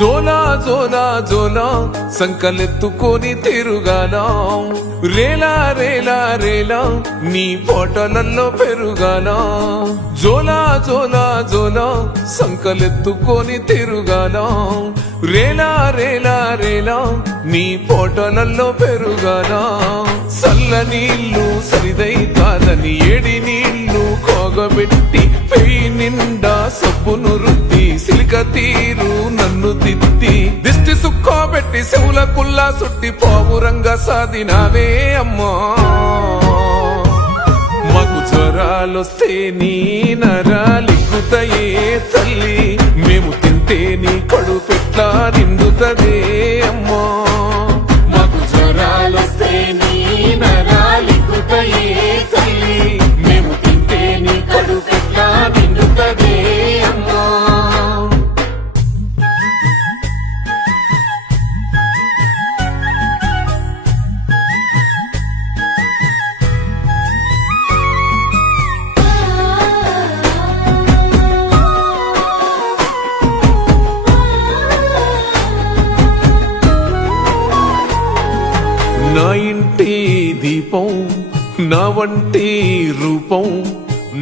జోనా జోనా జోనా సంకలెత్తుకొని తిరుగాల రేలా రేలా రేలా నీ పోటలల్లో పెరుగాల జోనా జోనా జోనా సంకలెత్తుకొని తిరుగాల రేలా రేలా రేలా నీ పోటలల్లో పెరుగాల సల్ల నీళ్ళు సరిదై కాదని ఏడి పెట్టి శవుల కుల్లా సుట్టి పావురంగా సాదినావే అమ్మా. మాకు జ్వరాలొస్తే నీ నరాలిక్కుతయే తల్లి. మేము తింటే నీ కడు పెట్లా నిండుతదే. దీపం నా వంటి రూపం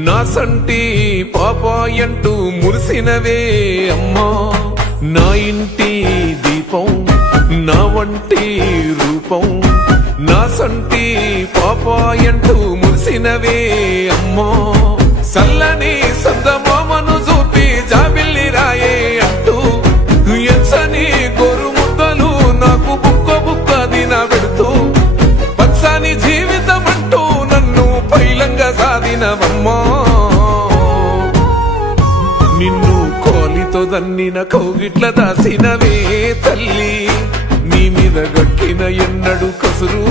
నా సంటి పాపాయంటూ మురిసినవే అమ్మా. నా ఇంటి దీపం నా వంటి రూపం నా సంటి పాపాయంటూ మురిసినవే అమ్మా. సల్లని సంద కోలితో దన్నిన కౌగిట్ల దాసినవే తల్లి. నీ మీద గక్కిన ఎన్నడు కసురు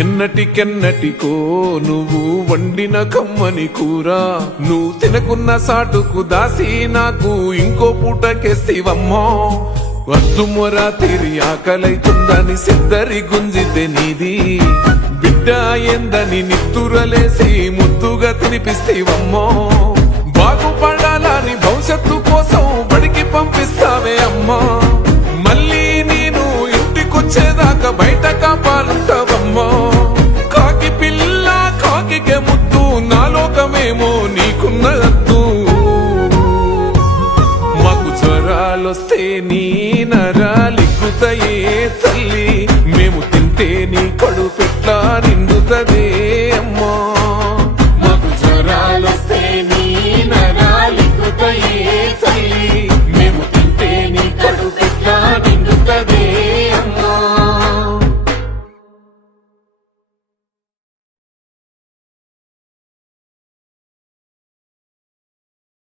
ఎన్నటికెన్నటికో నువ్వు వండిన కమ్మని కూర. నువ్వు తినకున్న సాటుకు దాసి నాకు ఇంకో పూటకేస్తివమ్మో. వద్దు మొరా తిరి ఆకలైతుందని సిద్ధరి గుంజితే నీది. బిడ్డ ఏందని నిత్తురలేసి ముద్దుగా తినిపిస్తేవమ్మో. బాగుపడాలని భవిష్యత్తు కోసం బడికి పంపిస్తావే అమ్మా. మళ్ళీ నేను ఇంటికొచ్చేదాకా బయట కాపాలుంటావమ్మా வந்ததே